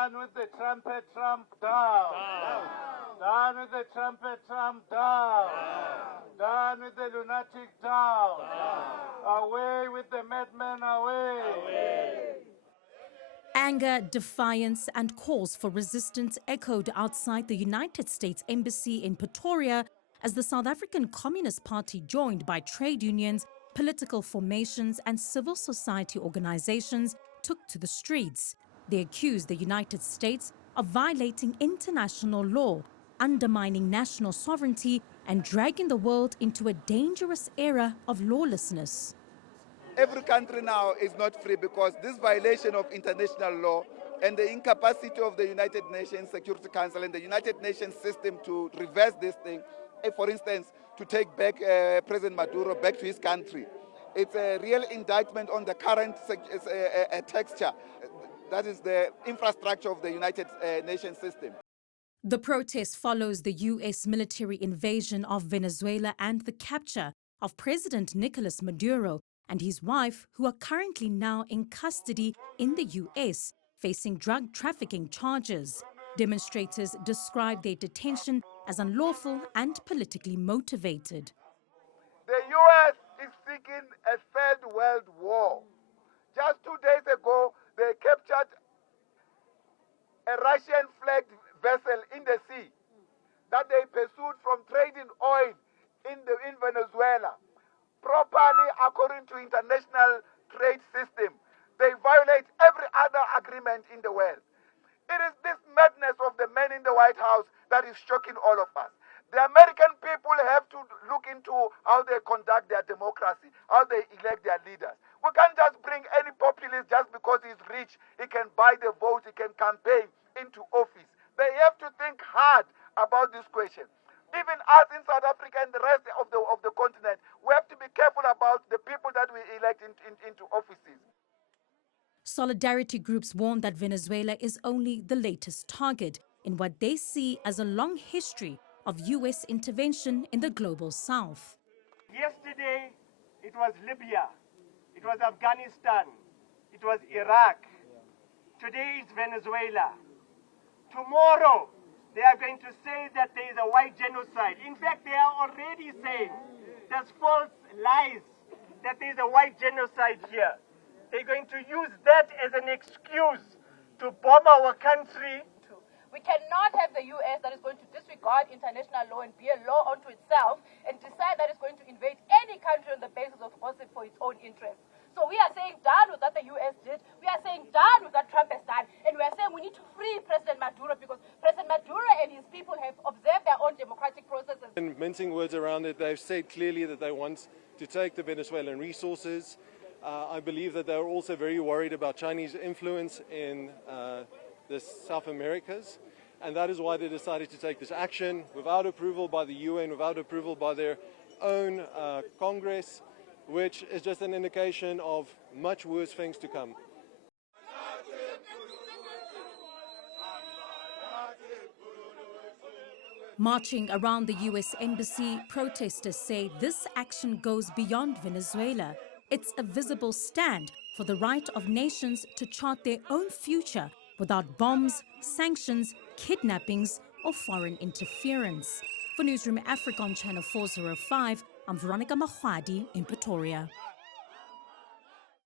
Down with the trumpet, Trump, down. Down with the trumpet, Trump, down. Down with the lunatic, down. Away with the madman, away. Anger, defiance, and calls for resistance echoed outside the United States Embassy in Pretoria as the South African Communist Party, joined by trade unions, political formations, and civil society organizations, took to the streets. They accused the United States of violating international law, undermining national sovereignty, and dragging the world into a dangerous era of lawlessness. Every country now is not free because this violation of international law and the incapacity of the United Nations Security Council and the United Nations system to reverse this thing, for instance, to take back President Maduro back to his country. It's a real indictment on the current texture. That is the infrastructure of the United Nations system. The protest follows the U.S. military invasion of Venezuela and the capture of President Nicolás Maduro and his wife, who are currently now in custody in the U.S., facing drug trafficking charges. Demonstrators describe their detention as unlawful and politically motivated. The U.S. is seeking a third world war. Just 2 days ago, they captured a Russian-flagged vessel in the sea that they pursued from trading oil in Venezuela. Properly, according to international trade system, they violate every other agreement in the world. It is this madness of the men in the White House that is shocking all of us. The American people have to look into how they conduct their democracy, how they elect their leaders. We can't just bring any populist just because he's rich, he can buy the vote, he can campaign into office. They have to think hard about this question. Even us in South Africa and the rest of the continent, we have to be careful about the people that we elect into offices. Solidarity groups warn that Venezuela is only the latest target in what they see as a long history of U.S. intervention in the global south. Yesterday, it was Libya. It was Afghanistan. It was Iraq. Today, it's Venezuela. Tomorrow, they are going to say that there is a white genocide. In fact, they are already saying there's false lies that there is a white genocide here. They're going to use that as an excuse to bomb our country. We cannot have the U.S. that is going to disregard international law and be a law unto itself and decide that it's going to invade any country on the basis of gossip for its own interests. So we are saying done with what the U.S. did. We are saying done with what Trump has done. And we are saying we need to free President Maduro because President Maduro and his people have observed their own democratic processes. And mincing words around it, they've said clearly that they want to take the Venezuelan resources. I believe that they're also very worried about Chinese influence in the South Americas. And that is why they decided to take this action without approval by the UN, without approval by their own Congress, which is just an indication of much worse things to come. Marching around the U.S. Embassy, protesters say this action goes beyond Venezuela. It's a visible stand for the right of nations to chart their own future without bombs, sanctions, kidnappings, or foreign interference. For Newzroom Afrika on Channel 405, I'm Veronica Makhoali in Pretoria.